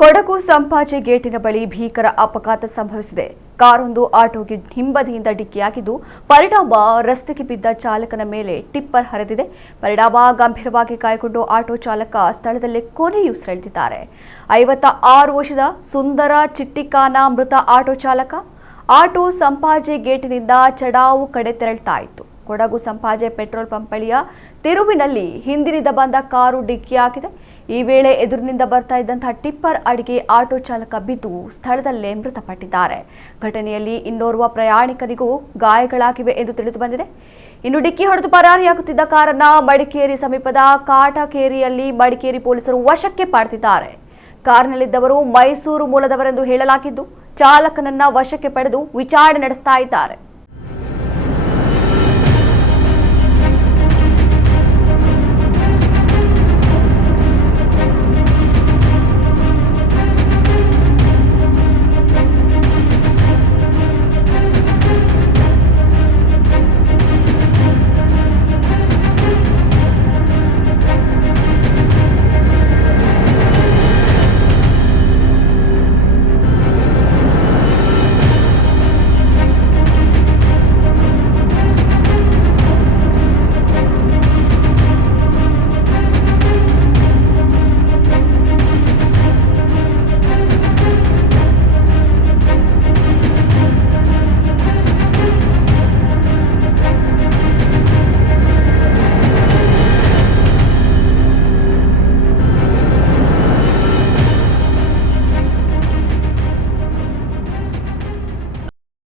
ಕೊಡಗು ಸಂಪಾಜೆ ಗೇಟಿನ ಬಳಿ ಭೀಕರ ಅಪಘಾತ ಸಂಭವಿಸಿದೆ. ಕಾರೊಂದು ಆಟೋಗೆ ಹಿಂಬದಿಯಿಂದ ಡಿಕ್ಕಿಯಾಗಿದ್ದು, ಪರಿಣಾಮ ರಸ್ತೆಗೆ ಬಿದ್ದ ಚಾಲಕನ ಮೇಲೆ ಟಿಪ್ಪರ್ ಹರಿದಿದೆ. ಪರಿಣಾಮ ಗಂಭೀರವಾಗಿ ಗಾಯಗೊಂಡು ಆಟೋ ಚಾಲಕ ಸ್ಥಳದಲ್ಲೇ ಕೊನೆಯುಸಿರೆಳೆದಿದ್ದಾರೆ. 56 ವರ್ಷದ ಸುಂದರ ಚಿಟ್ಟಿಕಾನ ಮೃತ ಆಟೋ ಚಾಲಕ. ಆಟೋ ಸಂಪಾಜೆ ಗೇಟಿನಿಂದ ಚಡಾವು ಕಡೆ ತೆರಳುತ್ತಾ ಇತ್ತು. ಕೊಡಗು ಸಂಪಾಜೆ ಪೆಟ್ರೋಲ್ ಪಂಪ್ ಬಳಿಯ ತಿರುವಿನಲ್ಲಿ ಹಿಂದಿನಿಂದ ಬಂದ ಕಾರು ಡಿಕ್ಕಿಯಾಗಿದೆ. ಈ ವೇಳೆ ಎದುರಿನಿಂದ ಬರ್ತಾ ಇದ್ದಂತಹ ಟಿಪ್ಪರ್ ಅಡಿಗೆ ಆಟೋ ಚಾಲಕ ಬಿದ್ದು ಸ್ಥಳದಲ್ಲೇ ಮೃತಪಟ್ಟಿದ್ದಾರೆ. ಘಟನೆಯಲ್ಲಿ ಇನ್ನೋರ್ವ ಪ್ರಯಾಣಿಕನಿಗೂ ಗಾಯಗಳಾಗಿವೆ ಎಂದು ತಿಳಿದು ಬಂದಿದೆ. ಇನ್ನು ಡಿಕ್ಕಿ ಹೊಡೆದು ಪರಾರಿಯಾಗುತ್ತಿದ್ದ ಕಾರನ್ನ ಮಡಿಕೇರಿ ಸಮೀಪದ ಕಾಟಕೇರಿಯಲ್ಲಿ ಮಡಿಕೇರಿ ಪೊಲೀಸರು ವಶಕ್ಕೆ ಪಡೆದಿದ್ದಾರೆ. ಕಾರಿನಲ್ಲಿದ್ದವರು ಮೈಸೂರು ಮೂಲದವರೆಂದು ಹೇಳಲಾಗಿದ್ದು, ಚಾಲಕನನ್ನ ವಶಕ್ಕೆ ಪಡೆದು ವಿಚಾರಣೆ ನಡೆಸ್ತಾ ಇದ್ದಾರೆ.